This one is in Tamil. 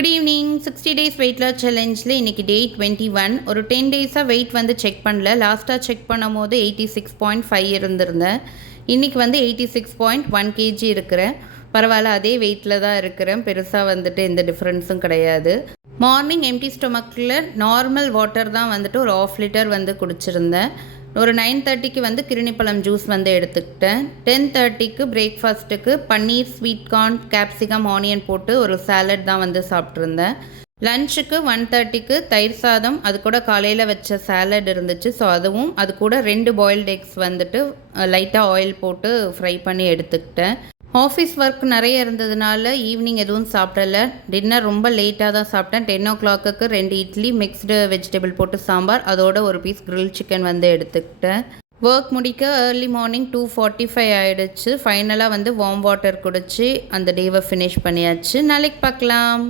Good evening. 60 days weight loss சேலஞ்சில் இன்றைக்கி டே 21. ஒரு 10 டேஸாக வெயிட் வந்து செக் பண்ணல. லாஸ்ட்டாக செக் பண்ணும் போது 86.5 இருந்திருந்தேன். இன்றைக்கி வந்து 86.1 kg இருக்கிறேன். பரவாயில்ல, அதே வெயிட்டில் தான் இருக்கிறேன். பெருசாக வந்துட்டு எந்த டிஃப்ரென்ஸும் கிடையாது. மார்னிங் எம்டி ஸ்டொமக்கில் நார்மல் வாட்டர் தான் வந்துட்டு ஒரு 1/2 லிட்டர் வந்து குடிச்சிருந்தேன். ஒரு 9:30க்கு வந்து கிருணிப்பழம் ஜூஸ் வந்து எடுத்துக்கிட்டேன். 10:30க்கு பிரேக்ஃபாஸ்ட்டுக்கு பன்னீர், ஸ்வீட் கார்ன், கேப்சிகம், ஆனியன் போட்டு ஒரு சாலட் தான் வந்து சாப்பிட்ருந்தேன். லஞ்சுக்கு 1:30க்கு தயிர் சாதம், அது கூட காலையில் வச்ச சாலட் இருந்துச்சு. ஸோ அதுவும் அது கூட 2 பாயில்டு எக்ஸ் வந்துட்டு லைட்டாக ஆயில் போட்டு ஃப்ரை பண்ணி எடுத்துக்கிட்டேன். ஆஃபீஸ் ஒர்க் நிறைய இருந்ததுனால ஈவினிங் எதுவும் சாப்பிடல. டின்னர் ரொம்ப லேட்டாக தான் சாப்பிட்டேன். 10 o'clockக்கு 2 இட்லி, மிக்ஸ்டு வெஜிடபிள் போட்டு சாம்பார், அதோட ஒரு பீஸ் கிரில் சிக்கன் வந்து எடுத்துக்கிட்டேன். ஒர்க் முடிக்க ஏர்லி மார்னிங் 2:45 ஆகிடுச்சு. ஃபைனலாக வந்து வார்ம் வாட்டர் குடிச்சு அந்த டேவை ஃபினிஷ் பண்ணியாச்சு. நாளைக்கு பார்க்கலாம்.